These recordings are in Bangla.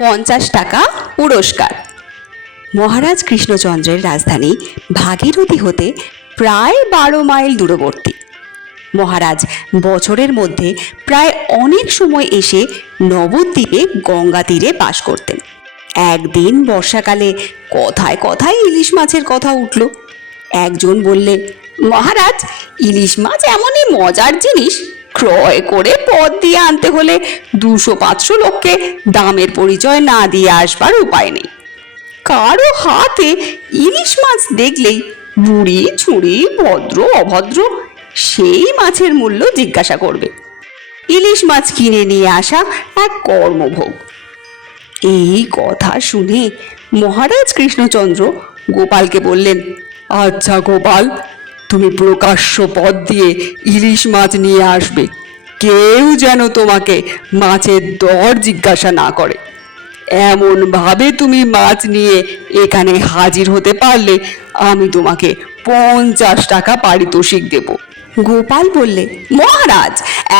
50 টাকা পুরস্কার। মহারাজ কৃষ্ণচন্দ্রের রাজধানী ভাগীরথী হতে প্রায় 12 মাইল দূরবর্তী। মহারাজ বছরের মধ্যে প্রায় অনেক সময় এসে নবদ্বীপে গঙ্গা তীরে বাস করতেন। একদিন বর্ষাকালে কথায় কথায় ইলিশ মাছের কথা উঠল। একজন বললে, মহারাজ, ইলিশ মাছ এমনই মজার জিনিস, ক্রয় করে পথ দিয়ে আনতে হলে 200-500 লোককে দামের পরিচয় না দিয়ে আসবার উপায় নেই। কারো হাতে ইলিশ মাছ দেখলেই বুড়ি ছুড়ি ভদ্র অভদ্র সেই মাছের মূল্য জিজ্ঞাসা করবে। ইলিশ মাছ কিনে নিয়ে আসা এক কর্মভোগ। এই কথা শুনে মহারাজ কৃষ্ণচন্দ্র গোপালকে বললেন, আচ্ছা গোপাল, তুমি প্রকাশ্য পথ দিয়ে ইলিশ মাছ নিয়ে আসবে, কেউ যেন তোমাকে মাছের দর জিজ্ঞাসা না করে। এমন ভাবে তুমি মাছ নিয়ে এখানে হাজির হতে পারলে আমি তোমাকে 50 টাকা পারিতোষিক দেব। গোপাল বললে, মহারাজ,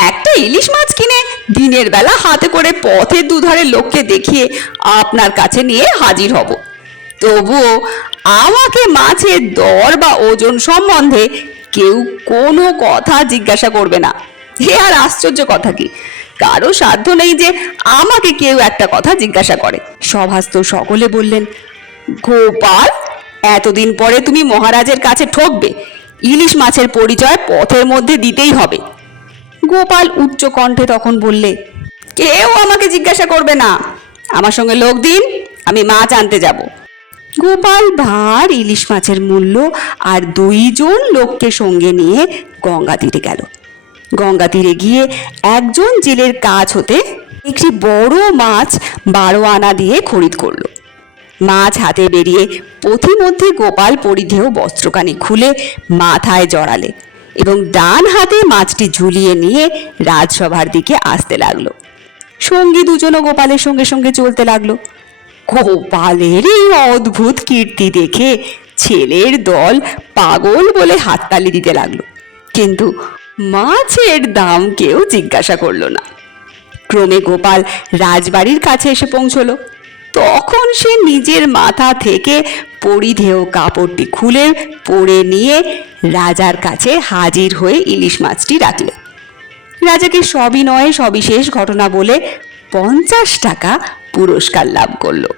একটা ইলিশ মাছ কিনে দিনের বেলা হাতে করে পথের দুধারে লোককে দেখিয়ে আপনার কাছে নিয়ে হাজির হব, তবুও আমাকে মাছের দর বা ওজন সম্বন্ধে কেউ কোনো কথা জিজ্ঞাসা করবে না। এ আর আশ্চর্য কথা কি? কারো সাধ্য নেই যে আমাকে কেউ একটা কথা জিজ্ঞাসা করে। সভাস্থ সকলে বললেন, গোপাল, এতদিন পরে তুমি মহারাজের কাছে ঠকবে, ইলিশ মাছের পরিচয় পথের মধ্যে দিতেই হবে। গোপাল উচ্চ কণ্ঠে তখন বললে, কেউ আমাকে জিজ্ঞাসা করবে না, আমার সঙ্গে লোক দিন, আমি মাছ আনতে যাব। গোপাল ভার ইলিশ মাছের মূল্য আর 2 জন লোককে সঙ্গে নিয়ে গঙ্গা তীরে গেল। গঙ্গা তীরে গিয়ে একজন জেলের কাছ হতে একটি বড় মাছ 12 আনা দিয়ে খরিদ করল। মাছ হাতে বেরিয়ে পথিমধ্যে গোপাল পরিধেয় বস্ত্রখানি খুলে মাথায় জড়ালে এবং ডান হাতে মাছটি ঝুলিয়ে নিয়ে রাজসভার দিকে আসতে লাগলো। সঙ্গী দুজনও গোপালের সঙ্গে সঙ্গে চলতে লাগলো। গোপালের এই অদ্ভুত কীর্তি দেখে ছেলের দল পাগল বলে হাততালি দিতে লাগলো, কিন্তু মাছের দাম কেউ জিজ্ঞাসা করলো না। ক্রমে গোপাল রাজবাড়ির কাছে এসে পৌঁছলো। তখন সে নিজের মাথা থেকে পরিধেয় কাপড়টি খুলে পরে নিয়ে রাজার কাছে হাজির হয়ে ইলিশ মাছটি রাখলে। রাজাকে সবিনয়ে সবিশেষ ঘটনা বলে 50 টাকা পুরস্কার লাভ করলো।